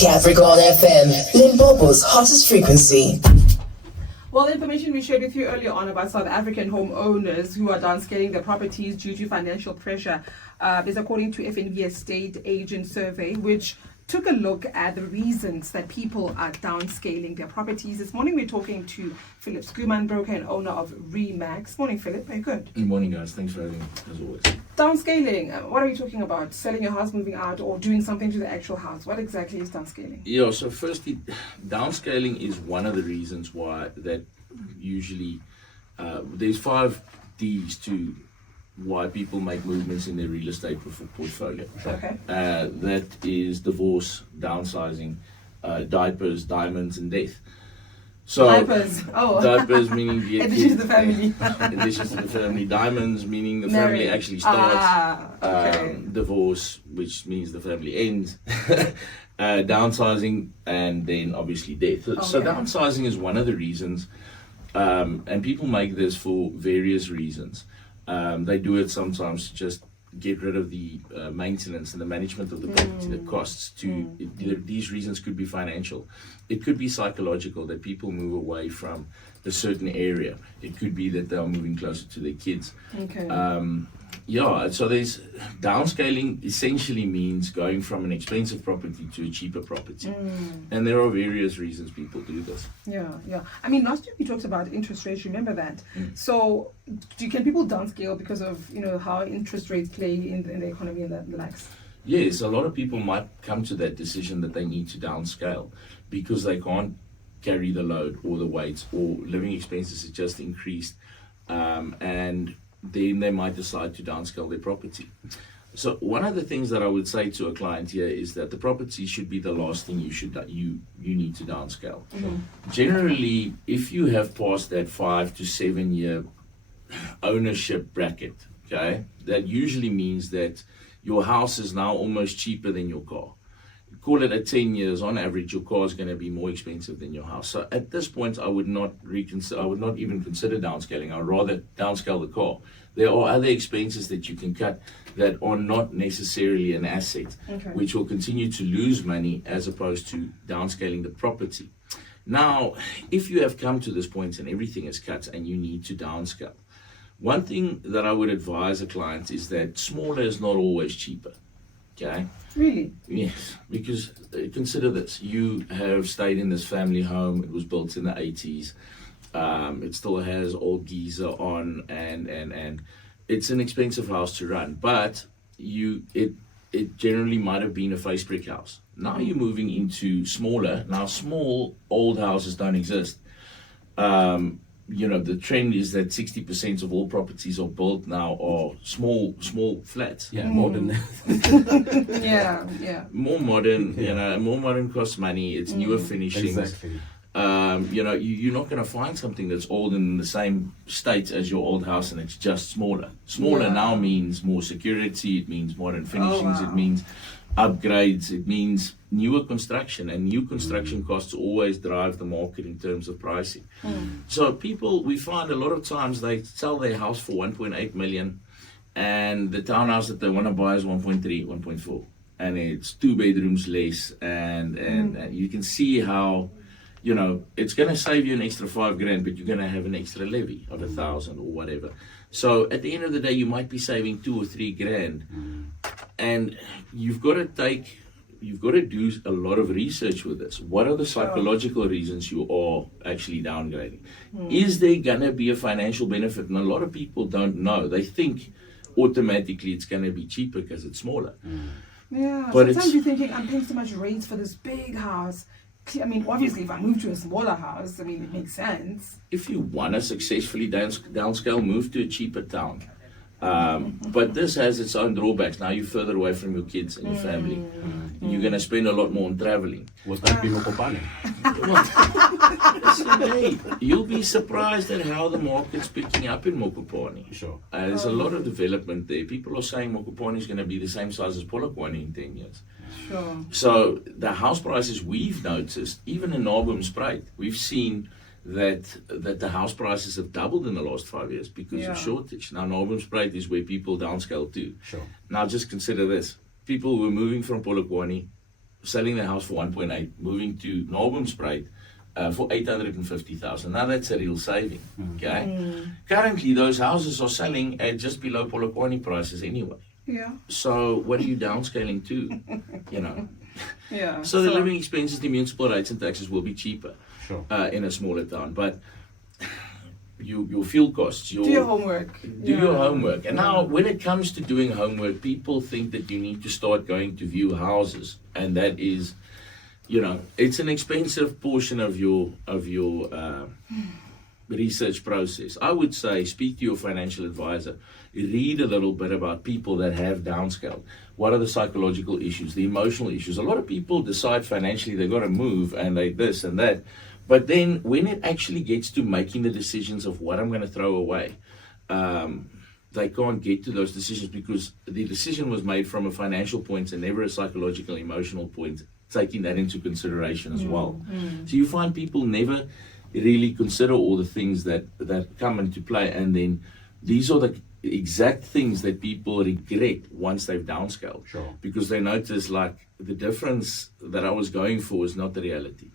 Capricorn FM, Limpopo's hottest frequency. Well, the information we shared with you earlier on about South African homeowners who are downscaling their properties due to financial pressure is according to FNB Estate Agent Survey, which took a look at the reasons that people are downscaling their properties. This morning we're talking to Philip Skuman, broker and owner of REMAX. Morning, Philip. Are you good? Good morning, guys. Thanks for having me, as always. Downscaling, what are we talking about? Selling your house, moving out, or doing something to the actual house? What exactly is downscaling? Yeah, so firstly, downscaling is one of the reasons why that usually, there's 5 Ds to why people make movements in their real estate portfolio. Okay. That is divorce, downsizing, diapers, diamonds, and death. So Diapers. Oh. Diapers meaning the Addition to the family. Addition to the family. Diamonds meaning the family Married. actually starts. Okay. Divorce, which means the family ends. Downsizing, and then obviously death. So Okay. downsizing is one of the reasons, and people make this for various reasons. They do it sometimes to just get rid of the maintenance and the management of the property, the costs. These reasons could be financial. It could be psychological, that people move away from a certain area. It could be that they are moving closer to their kids. Okay. So there's downscaling essentially means going from an expensive property to a cheaper property. And there are various reasons people do this. Yeah. I mean, last week we talked about interest rates. Remember that? So, can people downscale because of how interest rates play in the economy and the likes? Yes, a lot of people might come to that decision that they need to downscale because they can't carry the load or the weight, or living expenses have just increased, and then they might decide to downscale their property. So one of the things that I would say to a client here is that the property should be the last thing you need to downscale. Generally, if you have passed that 5 to 7 year ownership bracket, okay, that usually means that your house is now almost cheaper than your car. Call it at 10 years on average, your car is going to be more expensive than your house. So at this point, I would not even consider downscaling. I'd rather downscale the car. There are other expenses that you can cut that are not necessarily an asset, which will continue to lose money as opposed to downscaling the property. Now, if you have come to this point and everything is cut and you need to downscale, one thing that I would advise a client is that smaller is not always cheaper. Okay. Really? Yes, because consider this: you have stayed in this family home. It was built in the 80s. It still has old geyser on, and it's an expensive house to run. But it generally might have been a face brick house. Now you're moving into smaller. Now small old houses don't exist. The trend is that 60% of all properties are built now are small flats. Yeah, modern. Yeah. More modern, more modern costs money. It's newer finishings. Exactly. You're not going to find something that's old in the same state as your old house, and it's just smaller. Smaller now means more security. It means modern finishings. It means upgrades. It means newer construction, and new construction costs always drive the market in terms of pricing. So we find a lot of times they sell their house for 1.8 million, and the townhouse that they want to buy is 1.3, 1.4, and it's 2 bedrooms less, and you can see how it's going to save you an extra $5,000, but you're going to have an extra levy of 1,000 or whatever. So at the end of the day, you might be saving $2,000 or $3,000, and you've got to do a lot of research with this. What are the psychological reasons you are actually downgrading? Is there going to be a financial benefit? And a lot of people don't know. They think automatically it's going to be cheaper because it's smaller. Yeah, But sometimes you're thinking, I'm paying so much rent for this big house. I mean, obviously, if I move to a smaller house, it makes sense. If you want to successfully downscale, move to a cheaper town. But this has its own drawbacks. Now you're further away from your kids and your family. You're going to spend a lot more on traveling. Was that Mokopane? Listen, hey, you'll be surprised at how the market's picking up in Mokopane. Sure. There's a lot of development there. People are saying Mokopane is going to be the same size as Polokwane in 10 years. Sure. So the house prices we've noticed, even in Naardenspruit, we've seen that the house prices have doubled in the last 5 years because of shortage. Now Naardenspruit is where people downscale to. Sure. Now just consider this. People who are moving from Polokwane selling their house for 1.8, moving to Norboomspruit for 850,000. Now that's a real saving. Okay. Currently, those houses are selling at just below Polokwane prices anyway. Yeah. So what are you downscaling to? You know. Yeah. So the living expenses, the municipal rates and taxes will be cheaper Sure. in a smaller town, but your fuel costs, do your homework. do your homework. And now, when it comes to doing homework, people think that you need to start going to view houses, and that is, you know, it's an expensive portion of your research process. I would say speak to your financial advisor. Read a little bit about people that have downscaled. What are the psychological issues, the emotional issues? A lot of people decide financially they've got to move and they this and that. But then when it actually gets to making the decisions of what I'm going to throw away, they can't get to those decisions because the decision was made from a financial point and never a psychological, emotional point, taking that into consideration as well. So you find people never really consider all the things that come into play, and then these are the exact things that people regret once they've downscaled. Sure. Because they notice like the difference that I was going for is not the reality.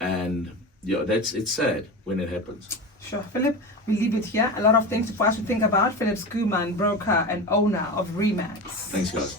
And yeah, it's sad when it happens. Sure, Philip, we leave it here. A lot of things for us to think about. Philip Skuman, broker and owner of REMAX. Thanks, guys.